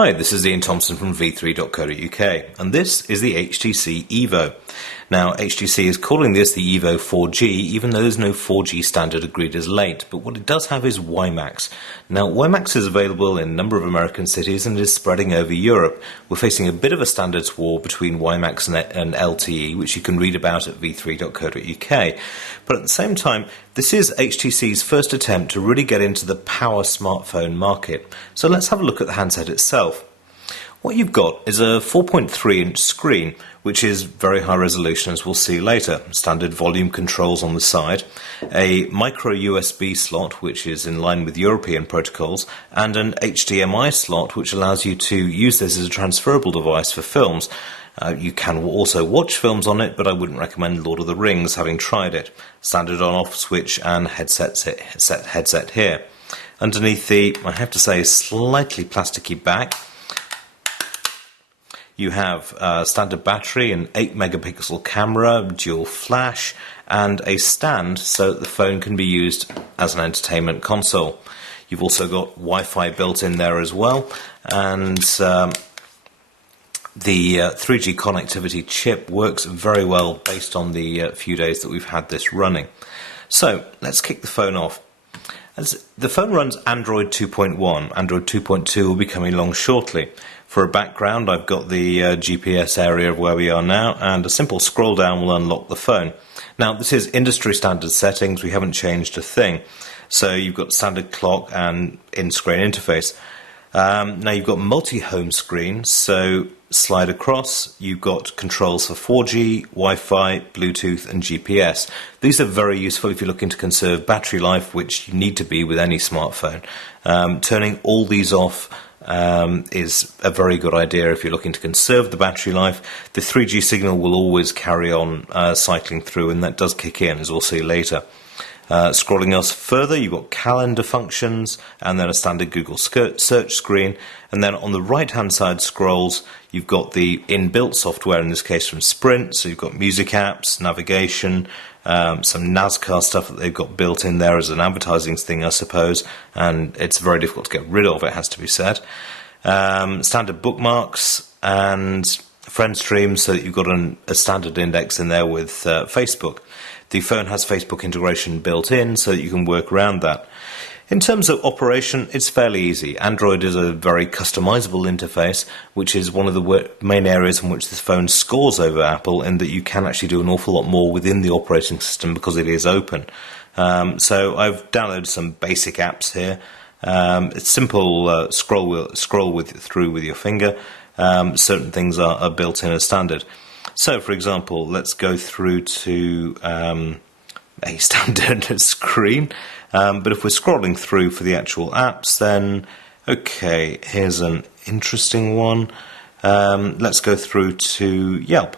Hi, this is Iain Thomson from v3.co.uk, and this is the HTC EVO. Now, HTC is calling this the EVO 4G, even though there's no 4G standard agreed as late, but what it does have is WiMAX. Now, WiMAX is available in a number of American cities and is spreading over Europe. We're facing a bit of a standards war between WiMAX and LTE, which you can read about at v3.co.uk, but at the same time, this is HTC's first attempt to really get into the power smartphone market. So let's have a look at the handset itself. What you've got is a 4.3-inch screen, which is very high resolution, as we'll see later. Standard volume controls on the side, a micro USB slot, which is in line with European protocols, and an HDMI slot, which allows you to use this as a transferable device for films. You can also watch films on it, but I wouldn't recommend Lord of the Rings, having tried it. Standard on-off switch and headset here. Underneath the, I have to say, slightly plasticky back, you have a standard battery, an 8-megapixel camera, dual flash, and a stand so that the phone can be used as an entertainment console. You've also got Wi-Fi built in there as well, and the 3G connectivity chip works very well based on the few days that we've had this running. So let's kick the phone off. As the phone runs Android 2.1. Android 2.2 will be coming along shortly. For a background, I've got the GPS area of where we are now, and a simple scroll down will unlock the phone. Now, this is industry standard settings. We haven't changed a thing. So you've got standard clock and in-screen interface. Now you've got multi-home screen, so slide across, you've got controls for 4G, Wi-Fi, Bluetooth and GPS. These are very useful if you're looking to conserve battery life, which you need to be with any smartphone. Turning all these off is a very good idea if you're looking to conserve the battery life. The 3G signal will always carry on cycling through, and that does kick in, as we'll see later. Scrolling us further, you've got calendar functions and then a standard Google search screen, and then on the right hand side scrolls you've got the inbuilt software, in this case from Sprint, so you've got music apps, navigation, some NASCAR stuff that they've got built in there as an advertising thing, I suppose, and it's very difficult to get rid of, it has to be said. Standard bookmarks and friend streams, so that you've got a standard index in there with Facebook. The phone has Facebook integration built in, so that you can work around that. In terms of operation, it's fairly easy. Android is a very customizable interface, which is one of the main areas in which this phone scores over Apple, in that you can actually do an awful lot more within the operating system because it is open. So I've downloaded some basic apps here. It's simple scroll through with your finger. Certain things are built in as standard. So, for example, let's go through to a standard screen. But if we're scrolling through for the actual apps, then, okay, here's an interesting one. Let's go through to Yelp.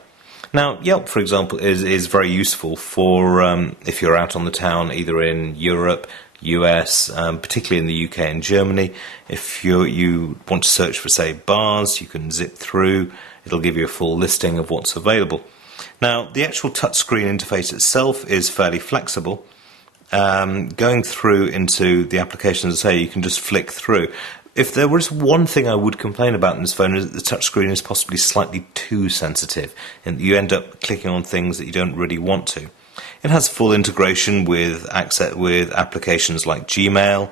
Now, Yelp, for example, is very useful for if you're out on the town, either in Europe, US, particularly in the UK and Germany. If you want to search for, say, bars, you can zip through. It'll give you a full listing of what's available. Now, the actual touchscreen interface itself is fairly flexible. Going through into the applications, as I say, you can just flick through. If there was one thing I would complain about in this phone, is that the touchscreen is possibly slightly too sensitive, and you end up clicking on things that you don't really want to. It has full integration with applications like Gmail.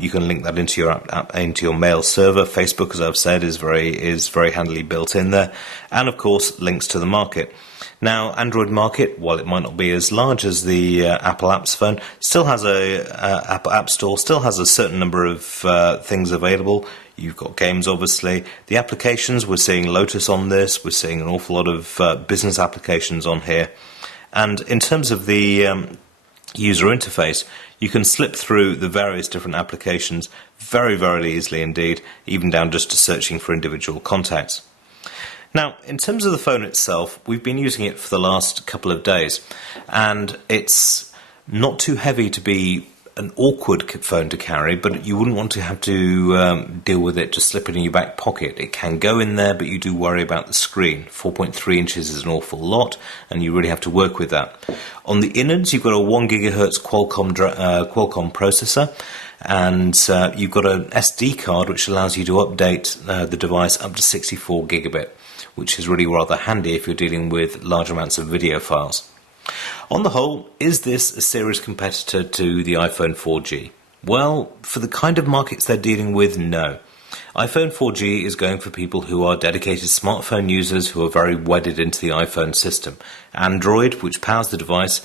You can link that into your mail server. Facebook, as I've said, is very handily built in there, and of course links to the market. Now, Android market, while it might not be as large as the Apple Apps phone, still has Apple App Store still has a certain number of things available. You've got games, obviously. The applications, we're seeing Lotus on this. We're seeing an awful lot of business applications on here. And in terms of the user interface, you can slip through the various different applications very, very easily indeed, even down just to searching for individual contacts. Now, in terms of the phone itself, we've been using it for the last couple of days, and it's not too heavy to be an awkward phone to carry, but you wouldn't want to have to deal with it, just slip it in your back pocket. It can go in there, but you do worry about the screen. 4.3 inches is an awful lot, and you really have to work with that. On the innards, you've got a 1 gigahertz Qualcomm processor, and you've got an SD card which allows you to update the device up to 64 gigabit, which is really rather handy if you're dealing with large amounts of video files. On the whole, is this a serious competitor to the iPhone 4G? Well, for the kind of markets they're dealing with, no. iPhone 4G is going for people who are dedicated smartphone users who are very wedded into the iPhone system. Android, which powers the device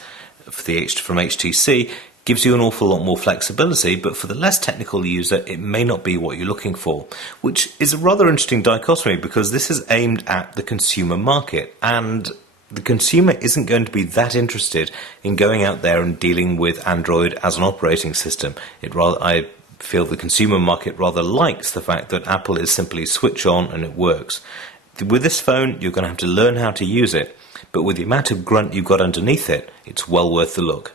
from HTC, gives you an awful lot more flexibility, but for the less technical user, it may not be what you're looking for, which is a rather interesting dichotomy because this is aimed at the consumer market, and the consumer isn't going to be that interested in going out there and dealing with Android as an operating system. I feel the consumer market rather likes the fact that Apple is simply switch on and it works. With this phone, you're going to have to learn how to use it, but with the amount of grunt you've got underneath it, it's well worth the look.